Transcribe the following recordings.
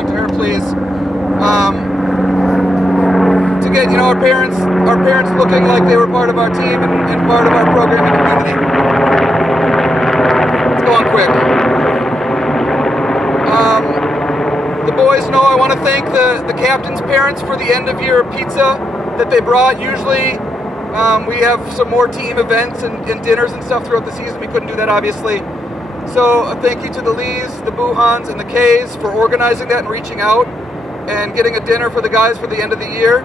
along to her, please. To get our parents looking like they were part of our team and part of our program and community. Let's go on quick. The boys know I want to thank the captain's parents for the end of year pizza that they brought. Usually we have some more team events and dinners and stuff throughout the season. We couldn't do that, obviously. So a thank you to the Lees, the Buhans, and the K's for organizing that and reaching out and getting a dinner for the guys for the end of the year.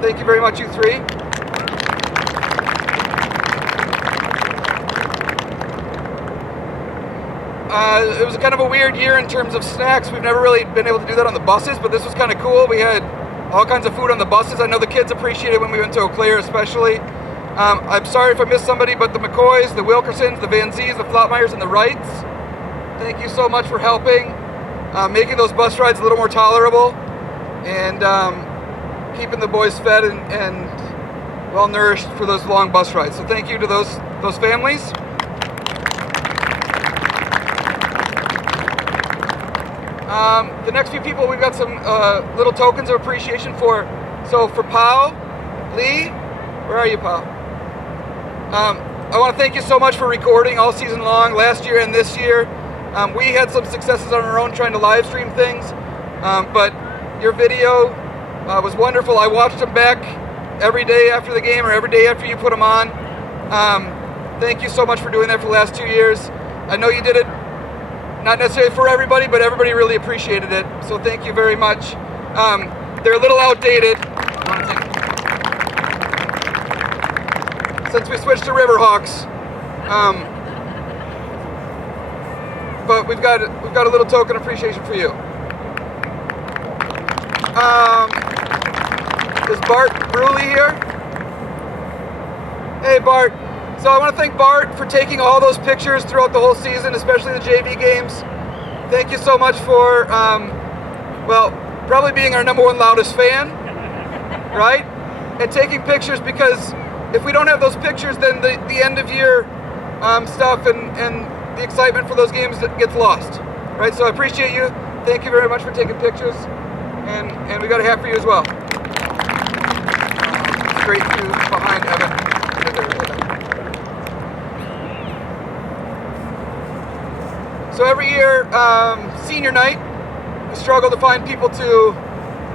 Thank you very much, you three. It was kind of a weird year in terms of snacks. We've never really been able to do that on the buses, but this was kind of cool. We had all kinds of food on the buses. I know the kids appreciated it when we went to Eau Claire especially. I'm sorry if I missed somebody, but the McCoys, the Wilkersons, the Van Zees, the Flotmeyers, and the Wrights, thank you so much for helping, making those bus rides a little more tolerable, and keeping the boys fed and well nourished for those long bus rides. So thank you to those families. The next few people, we've got some little tokens of appreciation for. So for Pao, Lee, where are you, Pao? I want to thank you so much for recording all season long, last year and this year. We had some successes on our own trying to live stream things, but your video was wonderful. I watched them back every day after the game or every day after you put them on. Thank you so much for doing that for the last 2 years. I know you did it not necessarily for everybody, but everybody really appreciated it. So thank you very much. They're a little outdated since we switched to Riverhawks. But we've got a little token appreciation for you. Is Bart Bruley here? Hey Bart. So I want to thank Bart for taking all those pictures throughout the whole season, especially the JV games. Thank you so much for, well, probably being our #1 loudest fan, right? And taking pictures, because if we don't have those pictures, then the end of year stuff and the excitement for those games gets lost, right? So I appreciate you. Thank you very much for taking pictures, and we got a hat for you as well. Straight to behind Evan. So every year, senior night, we struggle to find people who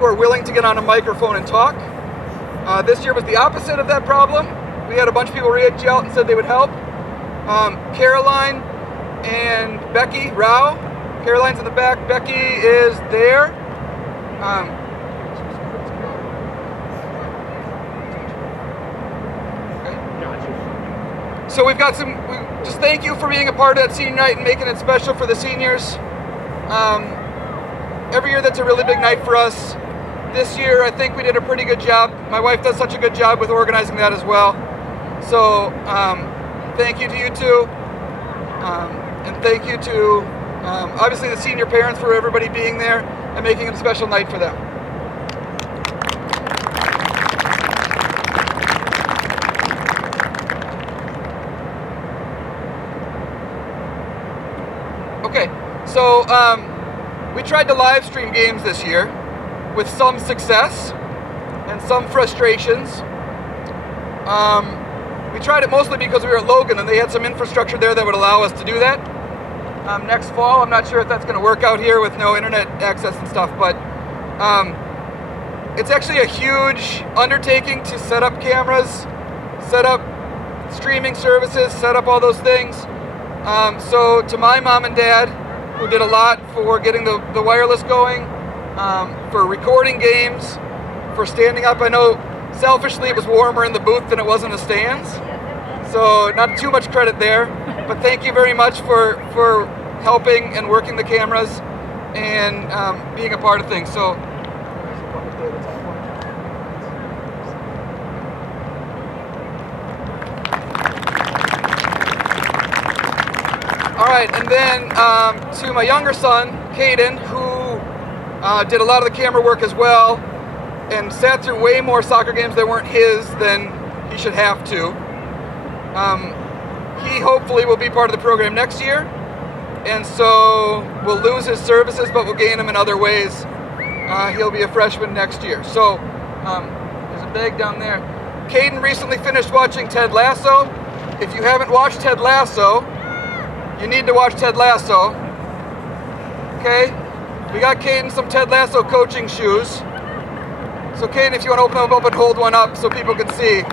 are willing to get on a microphone and talk. This year was the opposite of that problem. We had a bunch of people reach out and said they would help. Caroline and Becky Rao. Caroline's in the back. Becky is there. So we've got just thank you for being a part of that senior night and making it special for the seniors. Every year that's a really big night for us. This year I think we did a pretty good job. My wife does such a good job with organizing that as well. So thank you to you two. And thank you to obviously the senior parents for everybody being there and making it a special night for them. Okay, so we tried to live stream games this year with some success and some frustrations. We tried it mostly because we were at Logan and they had some infrastructure there that would allow us to do that. Next fall, I'm not sure if that's going to work out here with no internet access and stuff, but it's actually a huge undertaking to set up cameras, set up streaming services, set up all those things. So to my mom and dad, who did a lot for getting the wireless going, for recording games, for standing up. I know selfishly it was warmer in the booth than it was in the stands, so not too much credit there, but thank you very much for helping and working the cameras and being a part of things. So all right, and then to my younger son, Caden, who did a lot of the camera work as well and sat through way more soccer games that weren't his than he should have to. He hopefully will be part of the program next year, and so we'll lose his services, but we'll gain him in other ways. He'll be a freshman next year. So there's a bag down there. Caden recently finished watching Ted Lasso. If you haven't watched Ted Lasso, you need to watch Ted Lasso. Okay? We got Caden some Ted Lasso coaching shoes. So Caden, if you want to open them up and hold one up so people can see.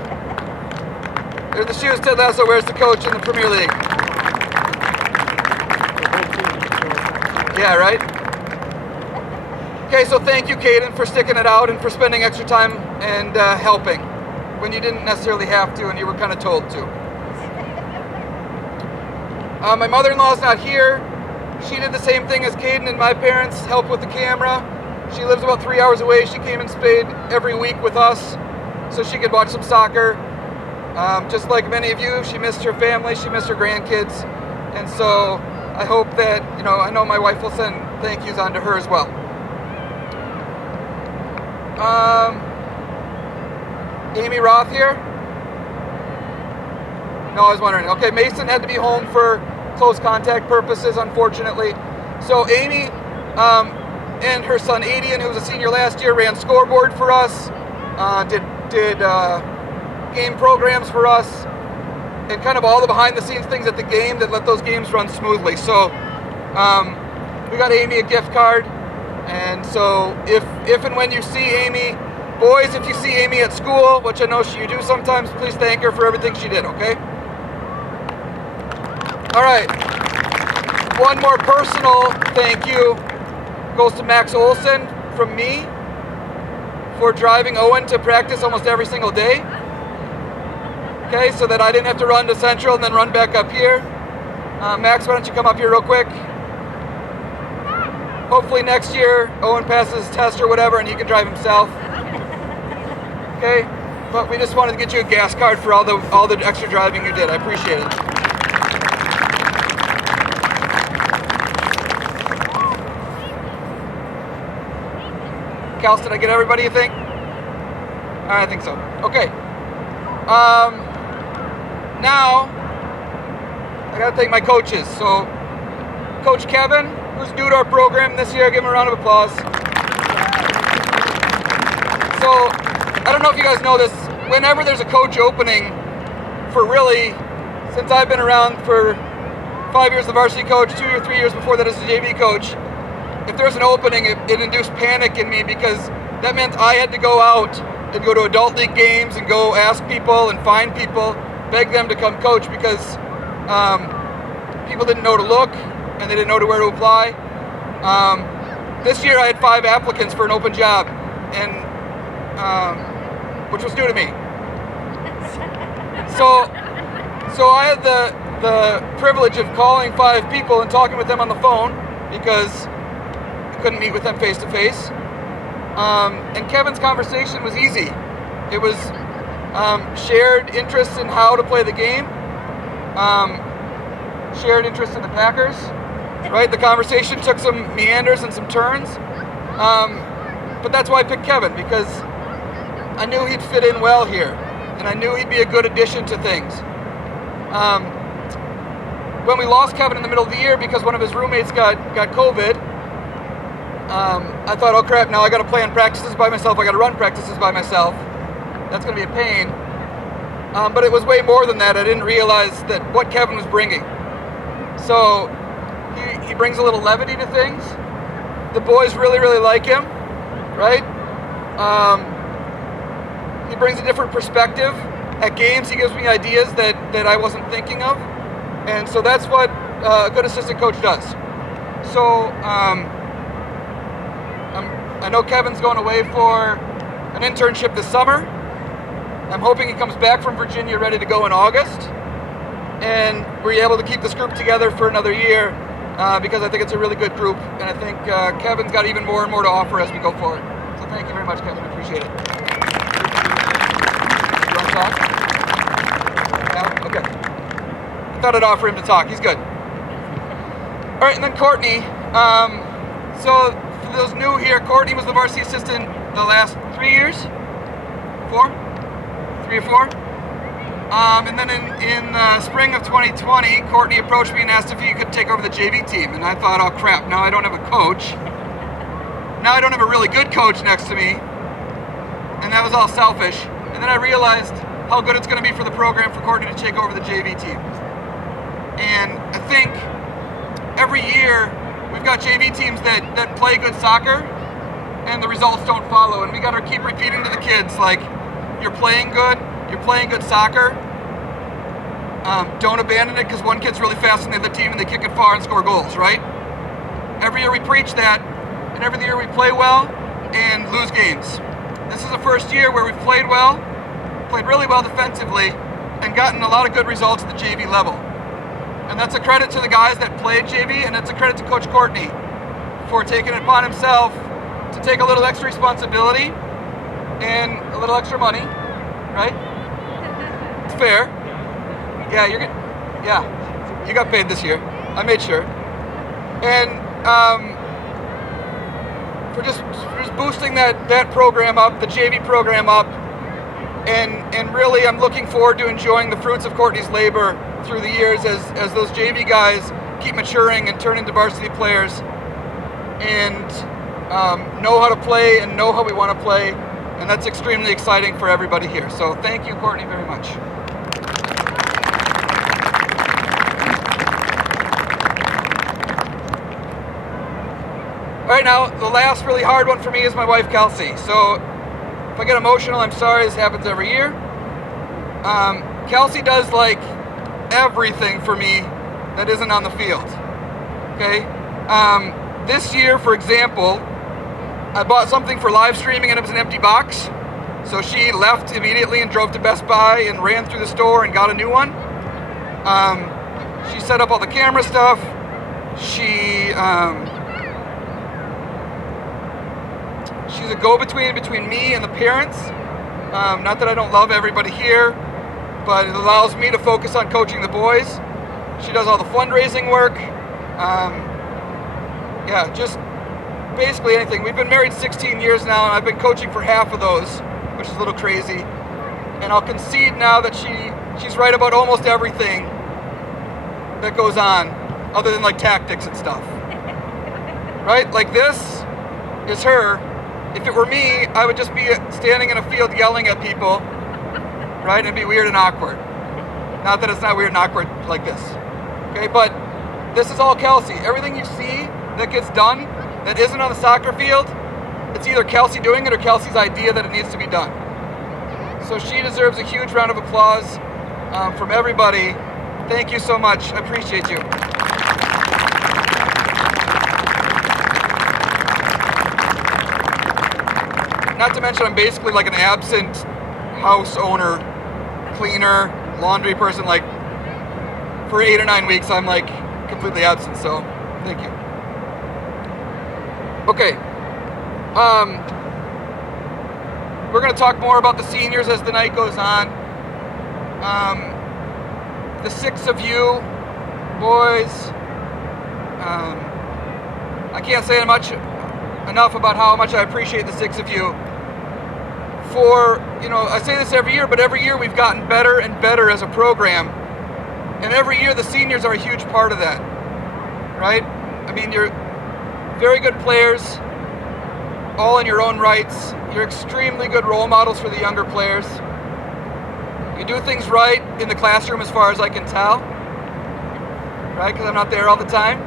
There's the shoes Ted Lasso wears to coach in the Premier League. Yeah, right? Okay, so thank you, Caden, for sticking it out and for spending extra time and helping when you didn't necessarily have to and you were kind of told to. My mother-in-law's not here. She did the same thing as Caden and my parents, help with the camera. She lives about 3 hours away. She came and stayed every week with us so she could watch some soccer. Just like many of you, she missed her family, she missed her grandkids. And so I hope that, I know my wife will send thank yous on to her as well. Amy Roth here? No, I was wondering. Okay, Mason had to be home for close contact purposes, unfortunately. So Amy and her son Adian, who was a senior last year, ran scoreboard for us, did game programs for us, and kind of all the behind-the-scenes things at the game that let those games run smoothly. So we got Amy a gift card, and so if and when you see Amy, boys, if you see Amy at school, which I know you do sometimes, please thank her for everything she did, okay? All right, one more personal thank you goes to Max Olson from me for driving Owen to practice almost every single day. Okay, so that I didn't have to run to Central and then run back up here. Max, why don't you come up here real quick? Hopefully next year Owen passes his test or whatever and he can drive himself. Okay, but we just wanted to get you a gas card for all the extra driving you did. I appreciate it. Kels, did I get everybody, you think? I think so. Okay. Now, I gotta thank my coaches. So, Coach Kevin, who's new to our program this year, give him a round of applause. So, I don't know if you guys know this, whenever there's a coach opening for really, since I've been around for 5 years as a varsity coach, 2 or 3 years before that as a JV coach, if there's an opening, it induced panic in me because that meant I had to go out and go to adult league games and go ask people and find people, beg them to come coach because people didn't know to look and they didn't know to where to apply. This year I had 5 applicants for an open job, and which was new to me. So I had the privilege of calling 5 people and talking with them on the phone because I couldn't meet with them face to face. And Kevin's conversation was easy. It was shared interest in how to play the game, shared interest in the Packers, right? The conversation took some meanders and some turns, but that's why I picked Kevin, because I knew he'd fit in well here, and I knew he'd be a good addition to things. When we lost Kevin in the middle of the year because one of his roommates got COVID, I thought, oh crap, now I got to plan practices by myself, I got to run practices by myself. That's going to be a pain. But it was way more than that. I didn't realize that what Kevin was bringing. So he brings a little levity to things. The boys really, really like him, right? He brings a different perspective. At games, he gives me ideas that I wasn't thinking of. And so that's what a good assistant coach does. So I know Kevin's going away for an internship this summer. I'm hoping he comes back from Virginia ready to go in August. And we're able to keep this group together for another year because I think it's a really good group. And I think Kevin's got even more and more to offer as we go forward. So thank you very much, Kevin. I appreciate it. You want to talk? No? Okay. I thought I'd offer him to talk. He's good. All right, and then Courtney. So for those new here, Courtney was the varsity assistant the last 3 years? 4? 3 or 4? And then in the spring of 2020, Courtney approached me and asked if he could take over the JV team. And I thought, oh crap, now I don't have a coach. now I don't have a really good coach next to me, and that was all selfish. And then I realized how good it's going to be for the program for Courtney to take over the JV team. And I think every year we've got JV teams that play good soccer and the results don't follow, and we got to keep repeating to the kids, like, you're playing good soccer, don't abandon it because one kid's really fast in the other team and they kick it far and score goals, right? Every year we preach that, and every year we play well and lose games. This is the first year where we've played well, played really well defensively, and gotten a lot of good results at the JV level. And that's a credit to the guys that played JV, and it's a credit to Coach Courtney for taking it upon himself to take a little extra responsibility and a little extra money, right? It's fair. Yeah, you're good. Yeah, you got paid this year. I made sure. And for just boosting that program up, the JV program up, and really I'm looking forward to enjoying the fruits of Courtney's labor through the years as those JV guys keep maturing and turn into varsity players and know how to play and know how we want to play, and that's extremely exciting for everybody here. So thank you, Courtney, very much. All right, now the last really hard one for me is my wife, Kelsey. So if I get emotional, I'm sorry, this happens every year. Kelsey does like everything for me that isn't on the field, okay? This year, for example, I bought something for live streaming and it was an empty box. So she left immediately and drove to Best Buy and ran through the store and got a new one. She set up all the camera stuff. She's a go-between between me and the parents. Not that I don't love everybody here, but it allows me to focus on coaching the boys. She does all the fundraising work. Yeah, just basically anything. We've been married 16 years now, and I've been coaching for half of those, which is a little crazy. And I'll concede now that she's right about almost everything that goes on, other than like tactics and stuff. Right? Like this is her. If it were me, I would just be standing in a field yelling at people, right? And be weird and awkward. Not that it's not weird and awkward like this. Okay, but this is all Kelsey. Everything you see that gets done that isn't on the soccer field, it's either Kelsey doing it or Kelsey's idea that it needs to be done. So she deserves a huge round of applause from everybody. Thank you so much. I appreciate you. Not to mention I'm basically like an absent house owner, cleaner, laundry person. Like for 8 or 9 weeks I'm like completely absent, so thank you. Okay, we're going to talk more about the seniors as the night goes on. The 6 of you boys, I can't say enough about how much I appreciate the 6 of you. For, I say this every year, but every year we've gotten better and better as a program. And every year the seniors are a huge part of that, right? I mean, you're very good players, all in your own rights. You're extremely good role models for the younger players. You do things right in the classroom as far as I can tell, right? Because I'm not there all the time.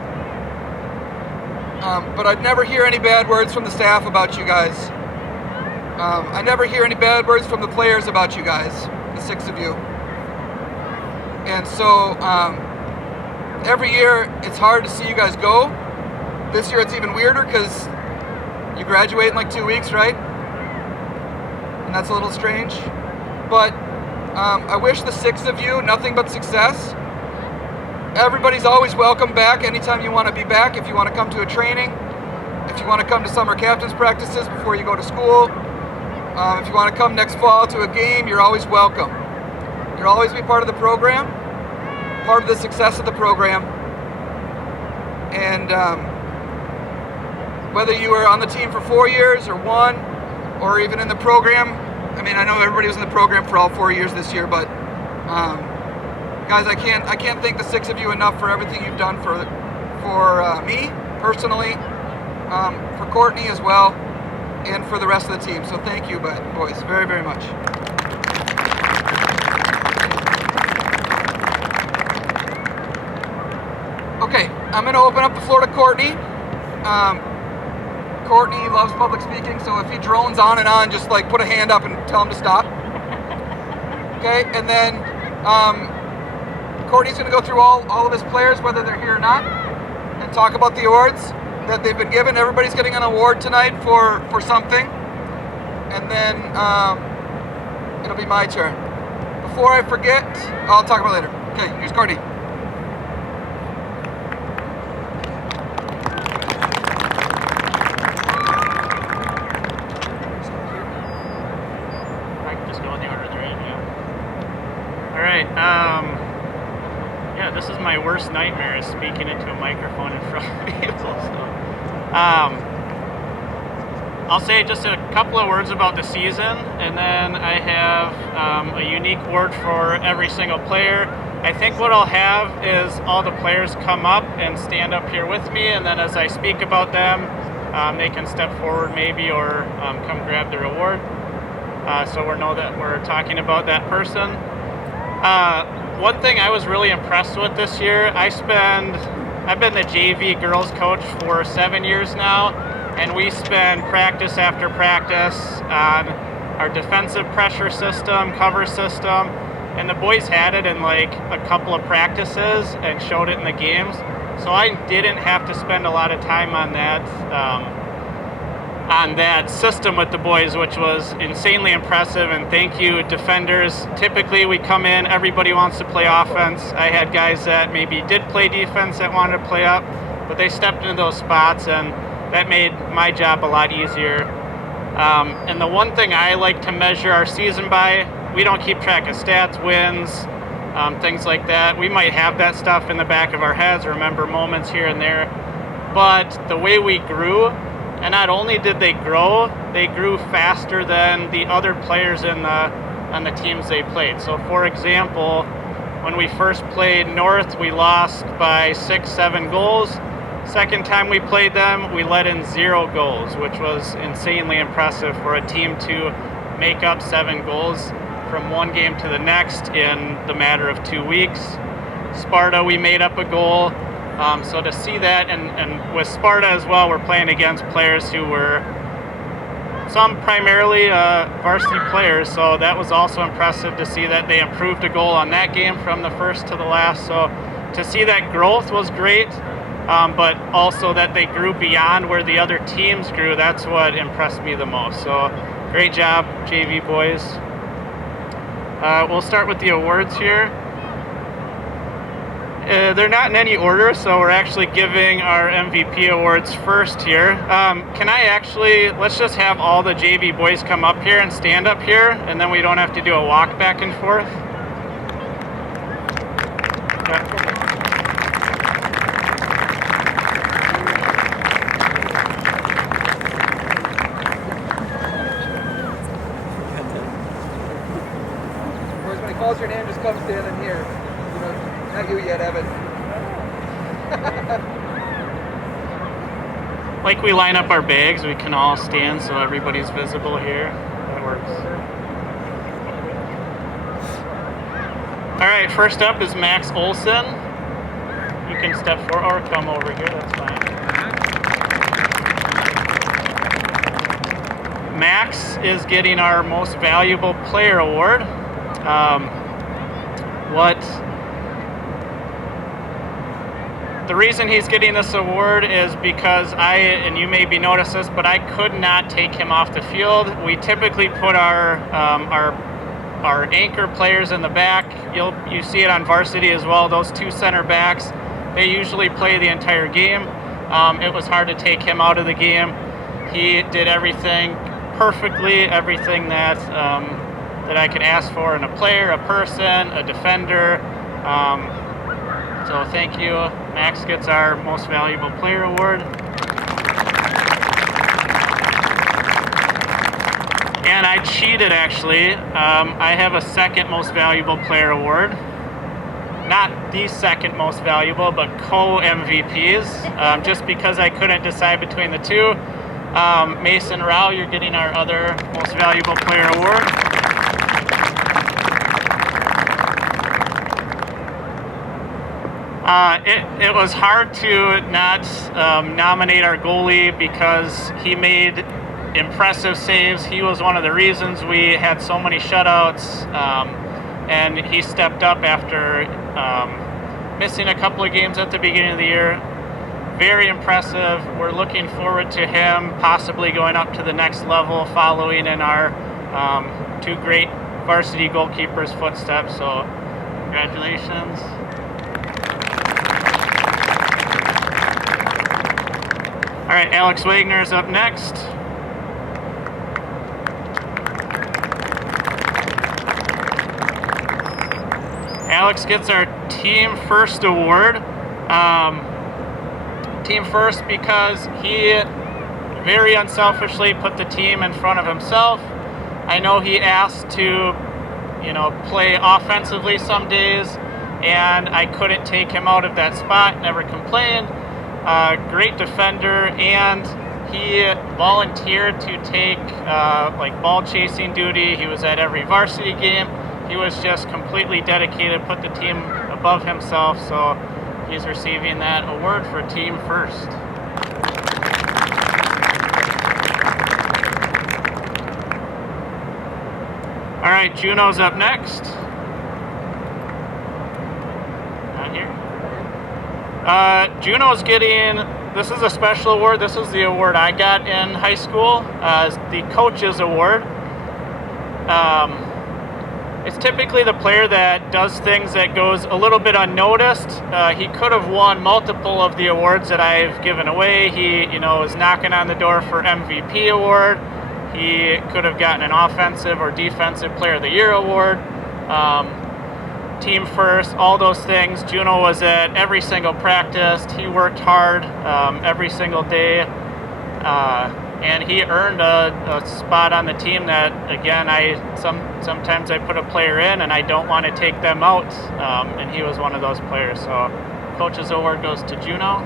But I never hear any bad words from the staff about you guys. I never hear any bad words from the players about you guys, the 6 of you. And so every year it's hard to see you guys go. This year it's even weirder because you graduate in like 2 weeks, right? And that's a little strange. But I wish the 6 of you nothing but success. Everybody's always welcome back anytime you want to be back. If you want to come to a training, if you want to come to summer captains practices before you go to school, if you want to come next fall to a game, you're always welcome. You'll always be part of the program, part of the success of the program. And whether you were on the team for 4 years or 1, or even in the program, I mean, I know everybody was in the program for all 4 years this year, but guys, I can't thank the 6 of you enough for everything you've done for me personally, for Courtney as well, and for the rest of the team. So thank you, boys, very, very much. Okay, I'm going to open up the floor to Courtney. Courtney loves public speaking, so if he drones on and on, just like put a hand up and tell him to stop. Okay, and then Courtney's going to go through all of his players, whether they're here or not, and talk about the awards that they've been given. Everybody's getting an award tonight for something, and then it'll be my turn. Before I forget, I'll talk about it later. Okay, here's Courtney. Yeah, this is my worst nightmare, is speaking into a microphone in front of people. So, I'll say just a couple of words about the season, and then I have a unique word for every single player. I think what I'll have is all the players come up and stand up here with me, and then as I speak about them, they can step forward maybe, or come grab their award. So we know that we're talking about that person. One thing I was really impressed with this year, I've been the JV girls coach for 7 years now, and we spend practice after practice on our defensive pressure system, cover system, and the boys had it in like a couple of practices and showed it in the games. So I didn't have to spend a lot of time on that system with the boys, which was insanely impressive, and thank you, defenders. Typically we come in, everybody wants to play offense. I had guys that maybe did play defense that wanted to play up, but they stepped into those spots, and that made my job a lot easier. And the one thing I like to measure our season by, we don't keep track of stats, wins, things like that. We might have that stuff in the back of our heads, remember moments here and there, but the way we grew, and not only did they grow, they grew faster than the other players on the teams they played. So for example, when we first played North, we lost by 6-7 goals. Second time we played them, we let in 0 goals, which was insanely impressive for a team to make up 7 goals from one game to the next in the matter of 2 weeks. Sparta, we made up a goal. So to see that, and with Sparta as well, we're playing against players who were some primarily varsity players, so that was also impressive to see that they improved a goal on that game from the first to the last. So to see that growth was great, but also that they grew beyond where the other teams grew, that's what impressed me the most. So great job, JV boys. We'll start with the awards here. They're not in any order, so we're actually giving our MVP awards first here. Let's just have all the JV boys come up here and stand up here, and then we don't have to do a walk back and forth. Okay. When he calls your name, just come stand in here. Not you yet, Evan. Like we line up our bags, we can all stand so everybody's visible here. That works. All right, first up is Max Olson. You can step forward or come over here, that's fine. Max is getting our Most Valuable Player Award. The reason he's getting this award is because and you maybe noticed this, but I could not take him off the field. We typically put our anchor players in the back. You see it on varsity as well. Those 2 center backs, they usually play the entire game. It was hard to take him out of the game. He did everything perfectly, everything that I could ask for in a player, a person, a defender. So thank you. Max gets our Most Valuable Player Award. And I cheated, actually. I have a second Most Valuable Player Award. not the second most valuable, but co-MVPs, just because I couldn't decide between the two. Mason Rao, you're getting our other most valuable player award. It was hard to not nominate our goalie because he made impressive saves. He was one of the reasons we had so many shutouts, and he stepped up after missing a couple of games at the beginning of the year. Very impressive. We're looking forward to him possibly going up to the next level, following in our two great varsity goalkeepers' footsteps. So congratulations. All right, Alex Wagner's up next. Alex gets our Team First award. Team First because he very unselfishly put the team in front of himself. I know he asked to, play offensively some days, and I couldn't take him out of that spot, never complained. Great defender, and he volunteered to take ball chasing duty. He was at every varsity game. He was just completely dedicated, put the team above himself, so he's receiving that award for Team First. All right, Juno's up next. Not here. Juno's getting, this is a special award. This is the award I got in high school, the Coach's Award. It's typically the player that does things that goes a little bit unnoticed. He could have won multiple of the awards that I've given away. He, was knocking on the door for MVP award. He could have gotten an offensive or defensive player of the year award. Team First, all those things. Juno was at every single practice. He worked hard every single day. And he earned a spot on the team that, again, sometimes I put a player in and I don't want to take them out, and he was one of those players. So Coach's Award goes to Juno.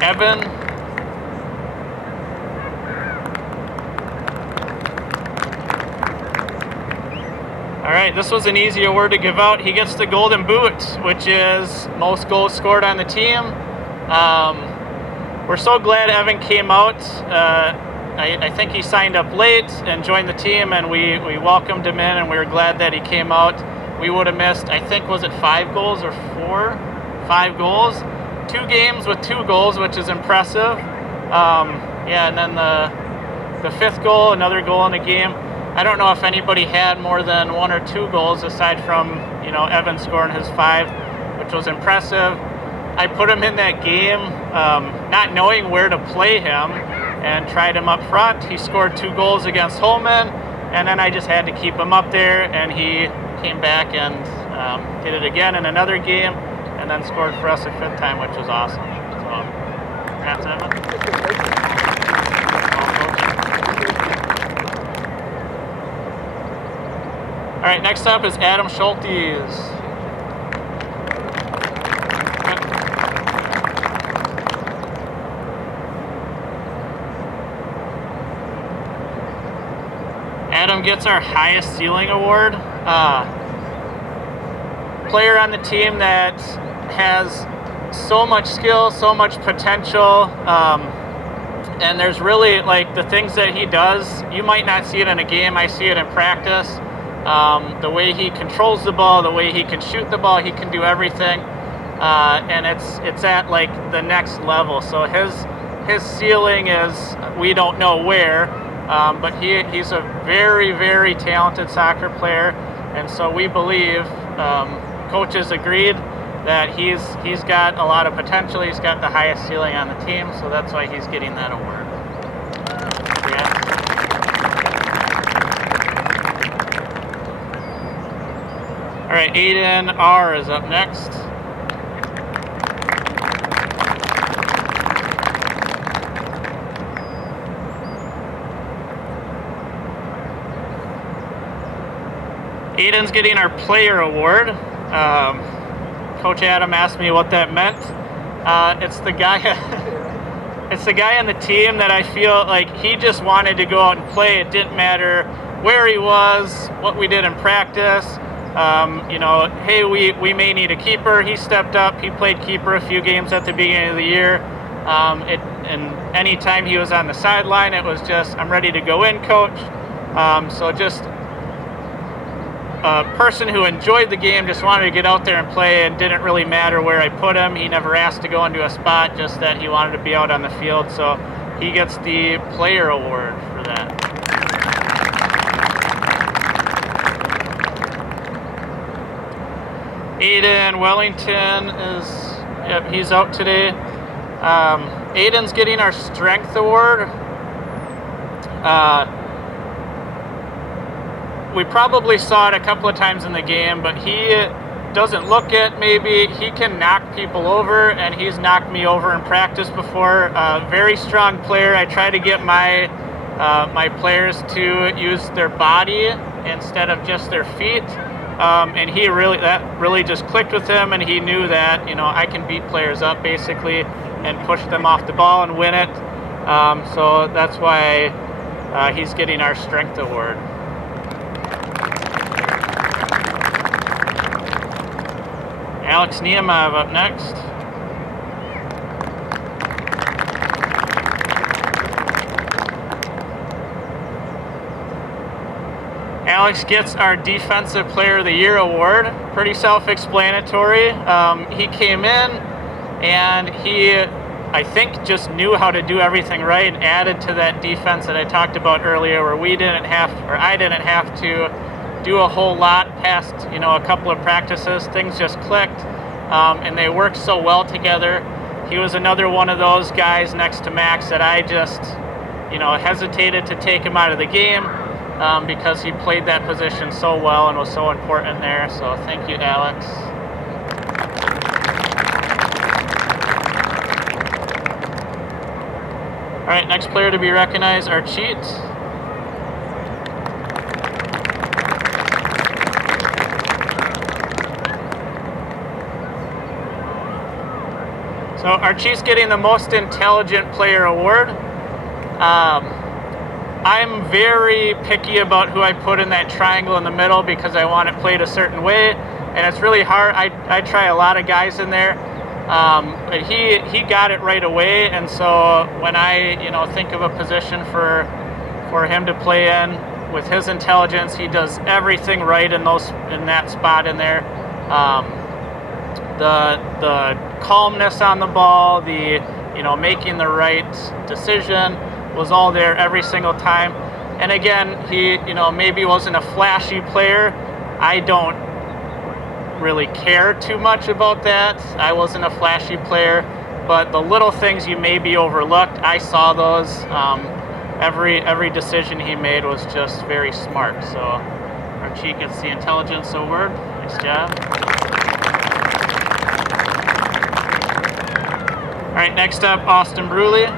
Evan. All right, this was an easy award to give out. He gets the Golden Boot, which is most goals scored on the team. We're so glad Evan came out. I think he signed up late and joined the team, and we welcomed him in, and we were glad that he came out. We would have missed, I think, was it 5 goals or 4? 5 goals. 2 games with 2 goals, which is impressive. And then the 5th goal, another goal in a game. I don't know if anybody had more than 1 or 2 goals aside from, Evan scoring his 5, which was impressive. I put him in that game not knowing where to play him and tried him up front. He scored 2 goals against Holman, and then I just had to keep him up there, and he came back and did it again in another game, and then scored for us a 5th time, which was awesome. So, congrats, Evan. All right, next up is Adam Schultes. Adam gets our highest ceiling award. Player on the team that has so much skill, so much potential, and there's really, the things that he does, you might not see it in a game, I see it in practice. The way he controls the ball, the way he can shoot the ball, he can do everything, and it's at the next level. So his ceiling is, we don't know where, but he's a very, very talented soccer player, and so we believe coaches agreed that he's got a lot of potential. He's got the highest ceiling on the team, so that's why he's getting that award. Yeah. All right, Aiden R is up next. Aiden's getting our player award. Coach Adam asked me what that meant. It's the guy. It's the guy on the team that I feel like he just wanted to go out and play. It didn't matter where he was, what we did in practice. Hey, we may need a keeper. He stepped up. He played keeper a few games at the beginning of the year. And anytime he was on the sideline, it was just, I'm ready to go in, coach. So just a person who enjoyed the game, just wanted to get out there and play, and didn't really matter where I put him. He never asked to go into a spot, just that he wanted to be out on the field. So he gets the player award for that. Aiden Wellington he's out today. Aiden's getting our strength award. We probably saw it a couple of times in the game, but he doesn't look it. Maybe he can knock people over, and he's knocked me over in practice before. Very strong player. I try to get my players to use their body instead of just their feet. And that really just clicked with him, and he knew that, I can beat players up basically and push them off the ball and win it. So that's why he's getting our strength award. Alex Niemov up next. Alex gets our Defensive Player of the Year award. Pretty self-explanatory. He came in and he, I think, just knew how to do everything right and added to that defense that I talked about earlier, where I didn't have to do a whole lot past, a couple of practices. Things just clicked, and they worked so well together. He was another one of those guys next to Max that I just, hesitated to take him out of the game. Because he played that position so well and was so important there. So thank you, Alex. All right, next player to be recognized, our cheat. So our cheat's getting the Most Intelligent Player award. I'm very picky about who I put in that triangle in the middle because I want it played a certain way, and it's really hard. I try a lot of guys in there, but he got it right away. And so when I think of a position for him to play in with his intelligence, he does everything right in that spot in there. The calmness on the ball, the making the right decision was all there every single time. And again, he maybe wasn't a flashy player. I don't really care too much about that. I wasn't a flashy player, but the little things you maybe overlooked, I saw those. Every decision he made was just very smart. So our cheat gets the Intelligence award. Nice job. All right, next up, Austin Bruley.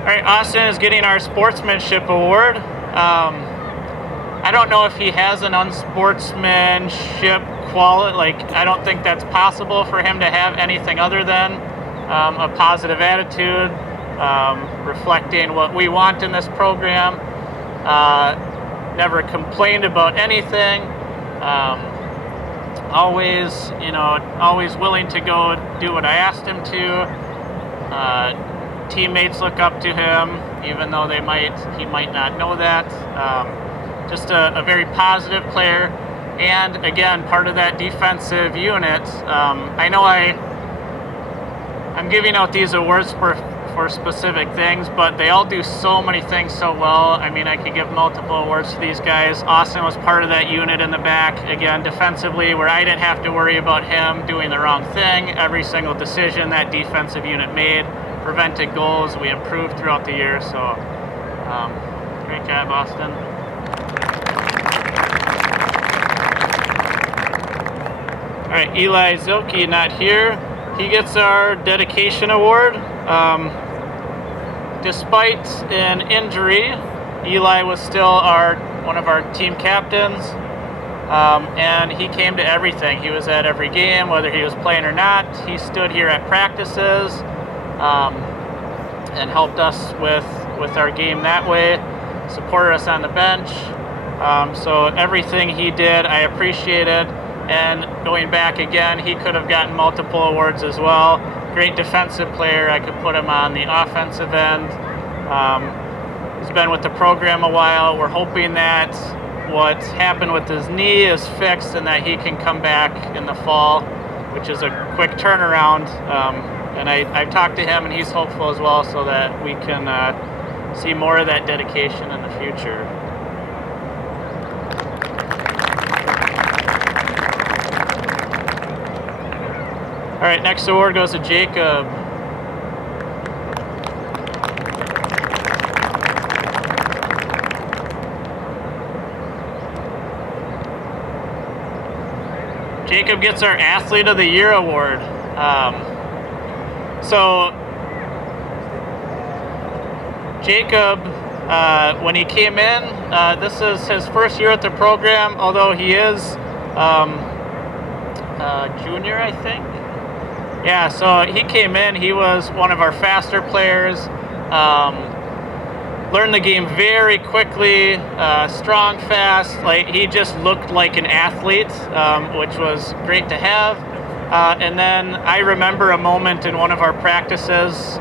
All right, Austin is getting our Sportsmanship award. I don't know if he has an unsportsmanship quality. I don't think that's possible for him to have anything other than a positive attitude, reflecting what we want in this program. Never complained about anything. Always willing to go do what I asked him to. Teammates look up to him, even though he might not know that. Just a very positive player, and again, part of that defensive unit. I know I'm giving out these awards for specific things, but they all do so many things so well. I mean, I could give multiple awards to these guys. Austin was part of that unit in the back, again, defensively, where I didn't have to worry about him doing the wrong thing. Every single decision that defensive unit made prevented goals. We improved throughout the year, so great job, Austin. All right, Eli Zilke not here. He gets our dedication award. Despite an injury, Eli was still one of our team captains, and he came to everything. He was at every game, whether he was playing or not. He stood here at practices and helped us with our game that way, supported us on the bench. So everything he did, I appreciated. And going back again, he could have gotten multiple awards as well. Great defensive player. I could put him on the offensive end. He's been with the program a while. We're hoping that what happened with his knee is fixed and that he can come back in the fall, which is a quick turnaround. And I've talked to him, and he's hopeful as well, so that we can see more of that dedication in the future. All right, next award goes to Jacob. Jacob gets our Athlete of the Year award. So Jacob, when he came in, this is his first year at the program, although he is junior, I think. Yeah, so he came in, he was one of our faster players, learned the game very quickly, strong, fast, like he just looked like an athlete, which was great to have. And then I remember a moment in one of our practices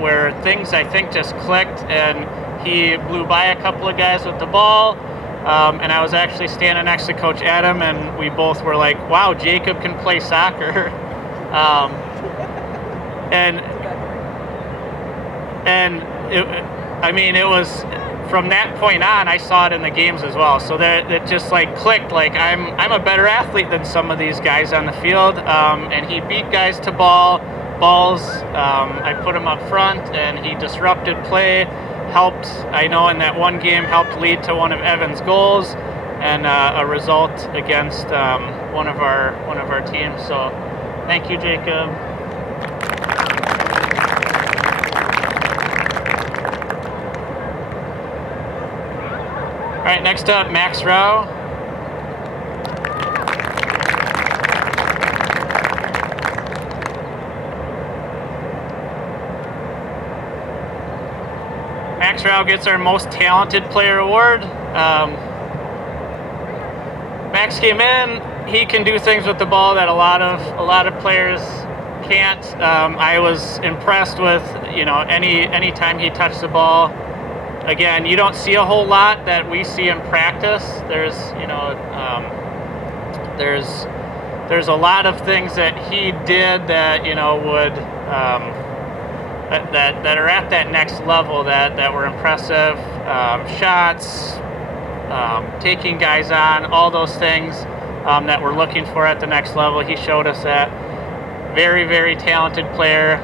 where things I think just clicked, and he blew by a couple of guys with the ball, and I was actually standing next to Coach Adam, and we both were like, wow, Jacob can play soccer. It was from that point on, I saw it in the games as well. So that it just like clicked. Like I'm a better athlete than some of these guys on the field. And he beat guys to balls. I put him up front, and he disrupted play. Helped. I know in that one game helped lead to one of Evan's goals and a result against one of our teams. So thank you, Jacob. All right, next up, Max Rao. Max Rao gets our Most Talented Player award. Max came in. He can do things with the ball that a lot of players can't. I was impressed with any time he touched the ball. Again, you don't see a whole lot that we see in practice. There's a lot of things that he did that would that are at that next level that were impressive. Shots, taking guys on, all those things that we're looking for at the next level. He showed us that. Very, very talented player.